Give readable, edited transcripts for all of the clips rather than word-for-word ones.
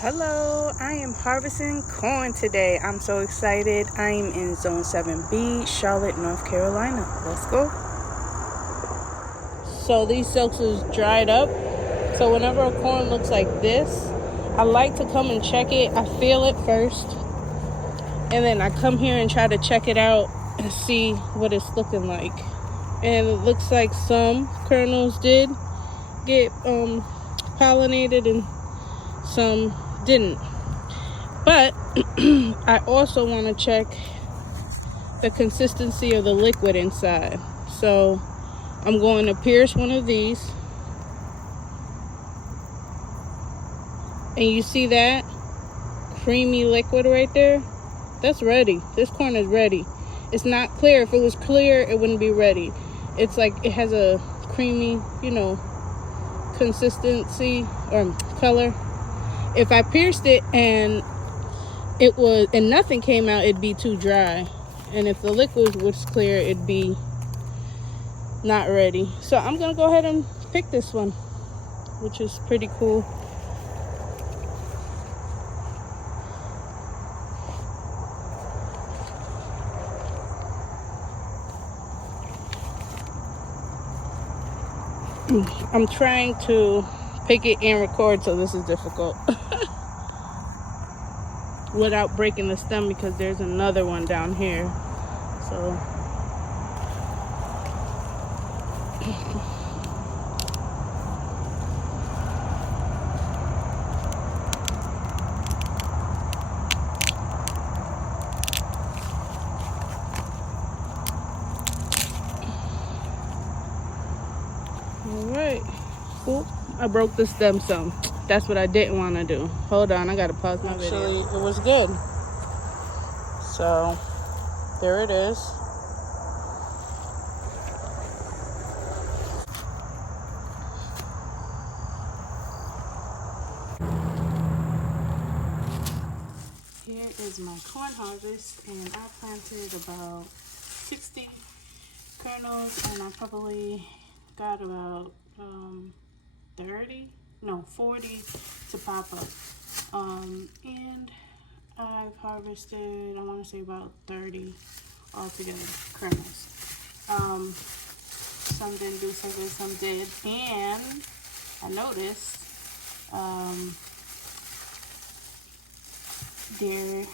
Hello, I am harvesting corn today. I'm so excited. I am in Zone 7B, Charlotte, North Carolina. Let's go. So these silks is dried up. So whenever a corn looks like this, I like to come and check it. I feel it first. And then I come here and try to check it out and see what it's looking like. And it looks like some kernels did get pollinated and some didn't. But I also want to check the consistency of the liquid inside. So I'm going to pierce one of these. And you see that creamy liquid right there? That's ready. This corn is ready. It's not clear. If it was clear, it wouldn't be ready. It's like it has a creamy, consistency or color. If I pierced it and nothing came out, it'd be too dry. And if the liquid was clear, it'd be not ready. So I'm gonna go ahead and pick this one, which is pretty cool. I'm trying to pick it and record, so this is difficult. Without breaking the stem, because there's another one down here. So alright, cool. I broke the stem, so that's what I didn't want to do. Hold on, I gotta pause my video. Actually, it was good. So there it is. Here is my corn harvest, and I planted about 60 kernels, and I probably got about 40 to pop up. And I've harvested, I want to say about 30 altogether kernels. Some didn't do so good, some did. And I noticed there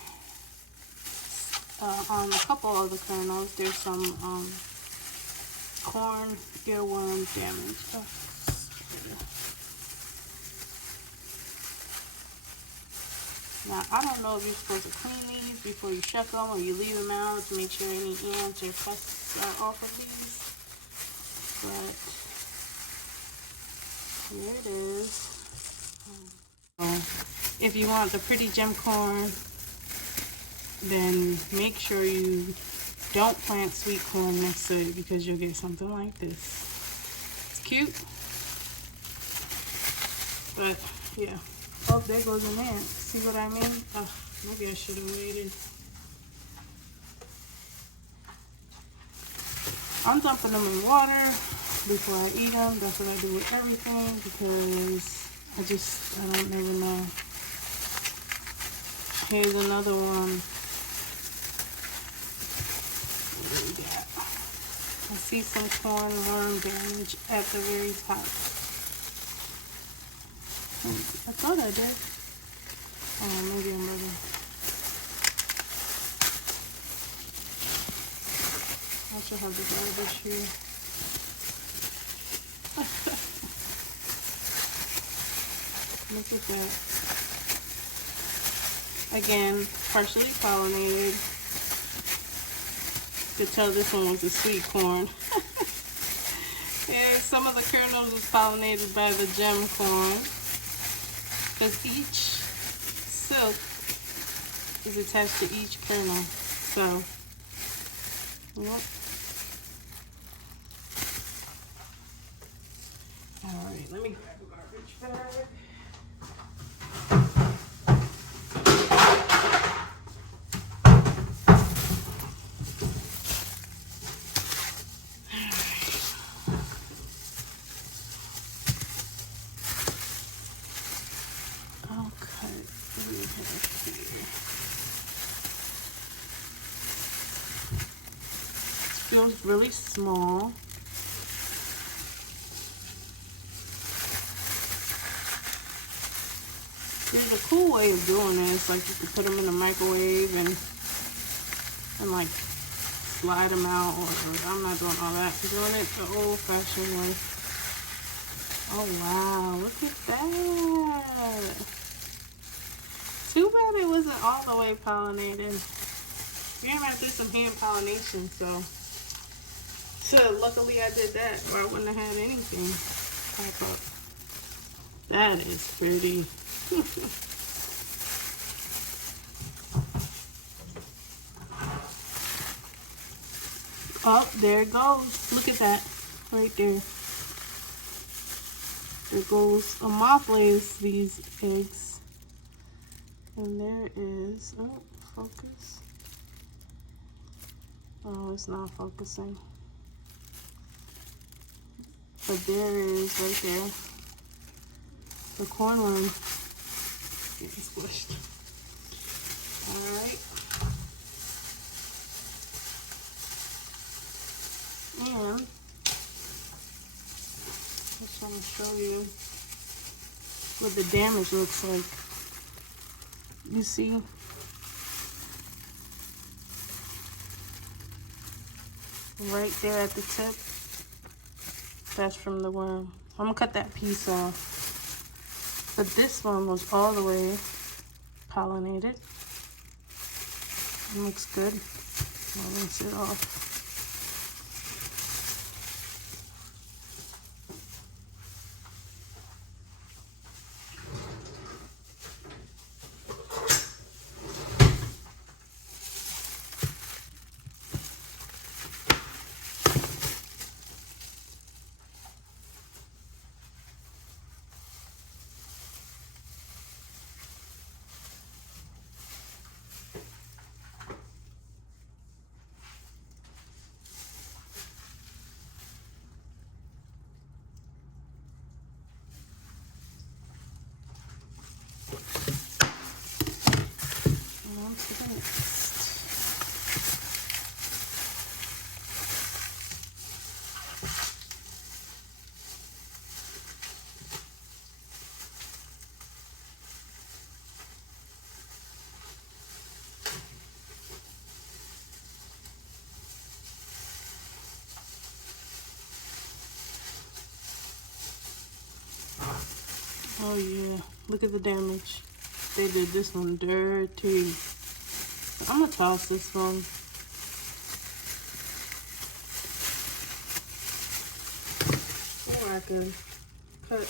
on a couple of the kernels, there's some corn earworm damage. Now, I don't know if you're supposed to clean these before you shuck them, or you leave them out to make sure any ants or pests are off of these. But here it is. If you want the pretty gem corn, then make sure you don't plant sweet corn next to it, because you'll get something like this. It's cute, but yeah. Oh, there goes an ant. See what I mean? Oh, maybe I should have waited. I'm dumping them in water before I eat them. That's what I do with everything, because I don't never know. Here's another one. What do we got? I see some corn worm damage at the very top. I thought I did. Oh, maybe I'm wrong. I should have the garbage here. Look at that. Again, partially pollinated. You could tell this one was a sweet corn. Yeah, some of the kernels was pollinated by the gem corn, because each silk is attached to each kernel. So, yep. Alright, let me grab a garbage bag. Okay. Feels really small. There's a cool way of doing this. Like you could put them in the microwave and like slide them out. Or I'm not doing all that. I'm doing it the old-fashioned way. Oh wow! Look at that. Too bad it wasn't all the way pollinated. You're gonna have to do some hand pollination, so luckily I did that, or I wouldn't have had anything pop up. That is pretty. Oh, there it goes. Look at that. Right there. There goes a moth lays these eggs. And there is, oh, focus. Oh, it's not focusing. But there is right there the cornworm getting squished. Alright. And I just want to show you what the damage looks like. You see? Right there at the tip. That's from the worm. I'm gonna cut that piece off. But this one was all the way pollinated. It looks good. I'll rinse it off. Oh yeah, look at the damage. They did this one dirty. I'm gonna toss this one. Or I can cut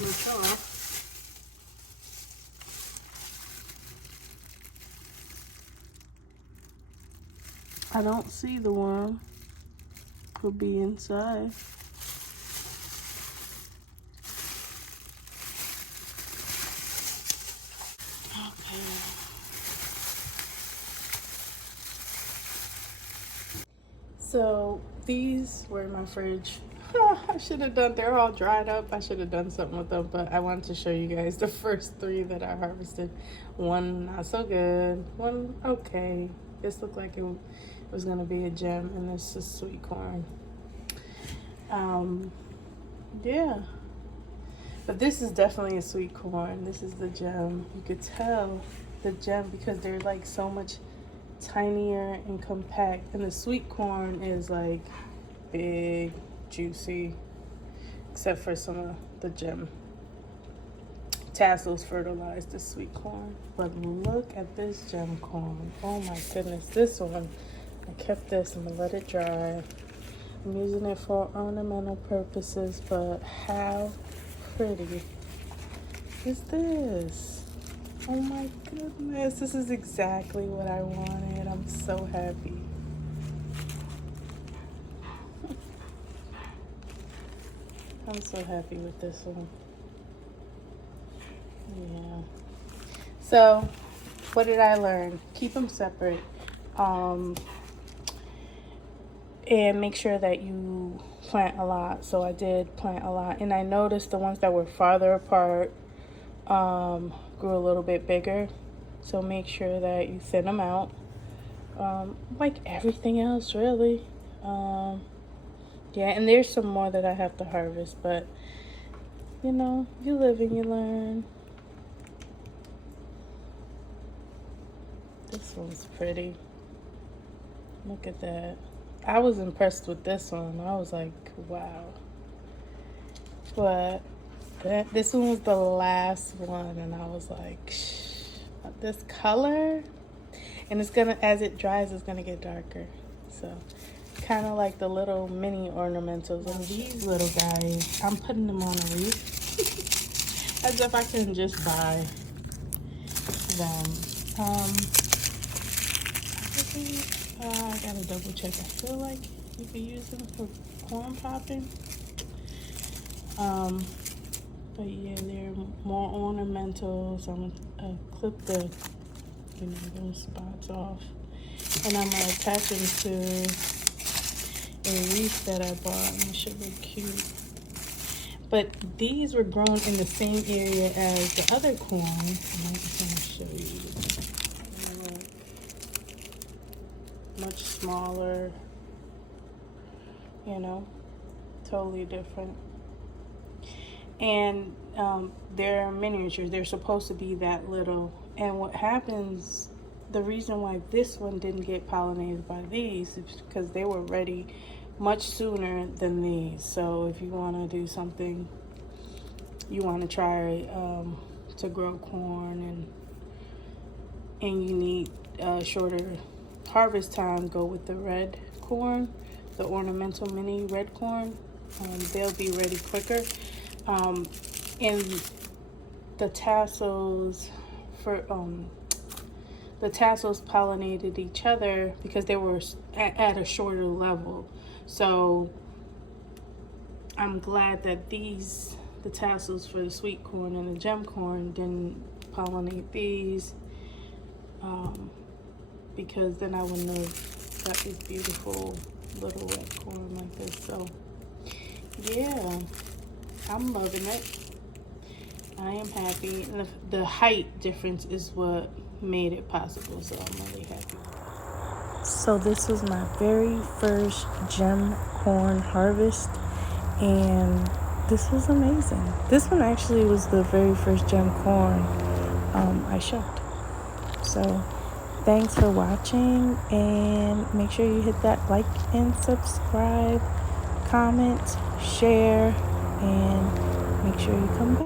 much off. I don't see the worm. Could be inside. So these were in my fridge. I should have done, they're all dried up. I should have done something with them, but I wanted to show you guys the first 3 that I harvested. One not so good, one okay. This looked like it was gonna be a gem, and this is sweet corn. Yeah, but this is definitely a sweet corn. This is the gem. You could tell the gem because they're like so much tinier and compact, and the sweet corn is like big, juicy, except for some of the gem tassels fertilize the sweet corn. But look at this gem corn. Oh my goodness, this one, I kept this. I'm gonna let it dry. I'm using it for ornamental purposes, but how pretty is this? Oh my goodness, this is exactly what I wanted. I'm so happy. I'm so happy with this one. Yeah. So, what did I learn? Keep them separate. And make sure that you plant a lot, so I did plant a lot. And I noticed the ones that were farther apart grew a little bit bigger. So make sure that you thin them out. Like everything else, really. Yeah, and there's some more that I have to harvest, but you know, you live and you learn. This one's pretty. Look at that. I was impressed with this one. I was like, wow. But this one was the last one, and I was like, this color, and it's gonna, as it dries, it's gonna get darker. So kind of like the little mini ornamentals. And these little guys, I'm putting them on a wreath as if I can just buy them. I gotta double check. I feel like you could use them for corn popping. But yeah, they're more ornamentals. I'm gonna clip the, you know, those spots off, and I'm gonna attach them to a wreath that I bought, and it should look cute. But these were grown in the same area as the other corn. I'm just gonna show you. Much smaller, you know, totally different. And they're miniatures. They're supposed to be that little. And what happens, the reason why this one didn't get pollinated by these is because they were ready much sooner than these. So if you want to do something, you want to try to grow corn, and you need shorter harvest time, go with the red corn, the ornamental mini red corn. They'll be ready quicker. And the tassels pollinated each other because they were at a shorter level. So I'm glad that the tassels for the sweet corn and the gem corn didn't pollinate these, because then I wouldn't have got this beautiful little red corn like this. So yeah, I'm loving it. I am happy. And the height difference is what made it possible, so I'm really happy. So this was my very first gem corn harvest, and this was amazing. This one actually was the very first gem corn I shucked. So thanks for watching, and make sure you hit that like and subscribe, comment, share, and make sure you come back.